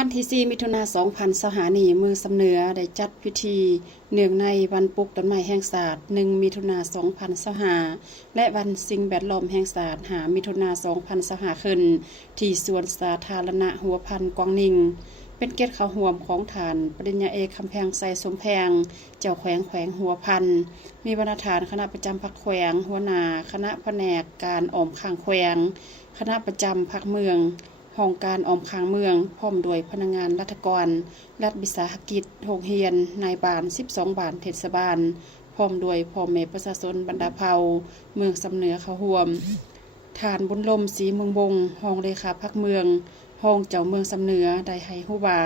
วันที่4มิถุนายน2025นี้มือสำเนือได้จัดพิธีเนื่องในวันปลูกต้นไม้แห่งชาติ1มิถุนายน2025และวันสิ่งแวดล้อมแห่งชาติ5มิถุนายน2025ขึ้นที่สวนสาธารณะหัวพันกวางนิงเป็นเกียรติเข้าร่วมของฐานปริญญาเอกคำแพงไซสมแพงเจ้าแขวงหัวพันมีบรรณาธิการคณะประจำพรรคแขวงหัวหน้าคณะแผนกการอ้อมข้างแขวงคณะประจำพรรคเมืองห้องการออมข้างเมืองพร้อมด้วยพนักงานรัฐกรรัฐวิสาหกิจโรงเรียนนายบ้าน12บ้านเทศบาลพร้อมด้วยพ่อแม่ประชาชนบรรดาเผ่าเมืองสำเนือเข้าร่วมฐานบุญลมศรีเมืองบงห้องเลขาพรรคเมืองห้องเจ้าเมืองสำเนือได้ให้ฮู้ว่า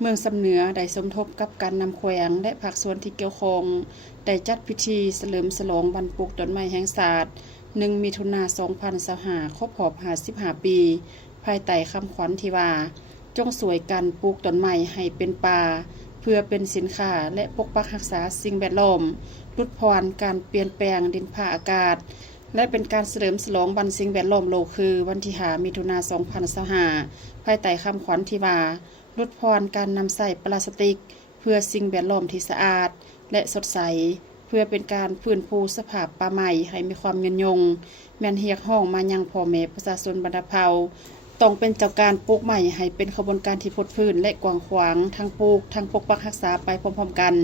เมืองสำเนือได้สมทบกับการนำแขวงและภาคส่วนที่เกี่ยวข้องได้จัดพิธีเฉลิมฉลองวันปลูกต้นไม้แห่งชาติ1มิถุนายน2025ครบรอบ55ปีภายใต้คำขวัญที่ว่าจงสวยกันปลูกต้นไม้ให้เป็นป่าเพื่อเป็นสินค้าและปกปักรักษาสิ่งแวดล้อมลดพรการเปลี่ยนแปลงดินฟ้าอากาศและเป็นการเฉลิมฉลองวันสิ่งแวดล้อมโลกคือวันที่5มิถุนายน2025ภายใต้คำขวัญที่ว่าลดพรการนำใส่พลาสติกเพื่อสิ่งแวดล้อมที่สะอาดและสดใสเพื่อเป็นการฟื้นฟูสภาพป่าไม้ให้มีความยืนยงแม่นเรียกร้องมายังพ่อแม่ประชาชนบรรดาเผ่าต้องเป็นเจ้าการปลูกใหม่ให้เป็นขบวนการที่พดพื้นและกว้างขวางทั้งปลูกทั้งปกปักรักษาไปพร้อมๆกัน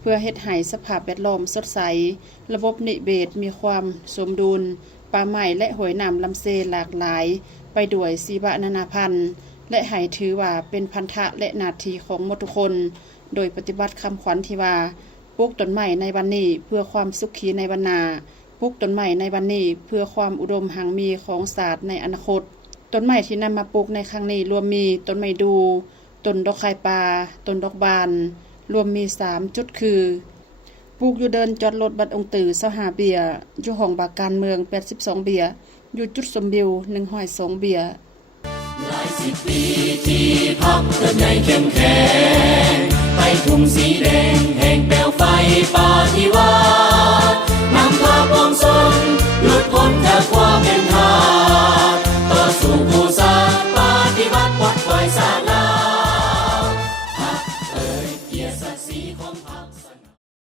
เพื่อเฮ็ดให้สภาพแวดล้อมสดใสระบบนิเวศมีความสมดุลป่าไม้และห้วยน้ำลำเซหลากหลายไปด้วยชีวนานาพันธุ์และให้ถือว่าเป็นพันธะและหน้าที่ของหมดทุกคนโดยปฏิบัติคำขวัญที่ว่าปลูกต้นไม้ในวันนี้เพื่อความสุขีในวันหน้าปลูกต้นไม้ในวันนี้เพื่อความอุดมหังมีของศาสตร์ในอนาคตต้นไม้ที่นำมาปลูกในครั้งนี้รวมมีต้นไม้ดูต้นดอกไข่ปลาต้นดอกบานรวมมี3จุดคือปลูกอยู่เดินจอดรถบัดองค์ตื่อ25เบียอยู่ห้องบากการเมือง82เบียอยู่จุดสมบิว102เบียหลายสิบปีที่พักต้นใหญ่เข้มแข็งไปทุ่งสีแดงแห่งแปลวไฟปาฏิวาริย์นำพาปวงชน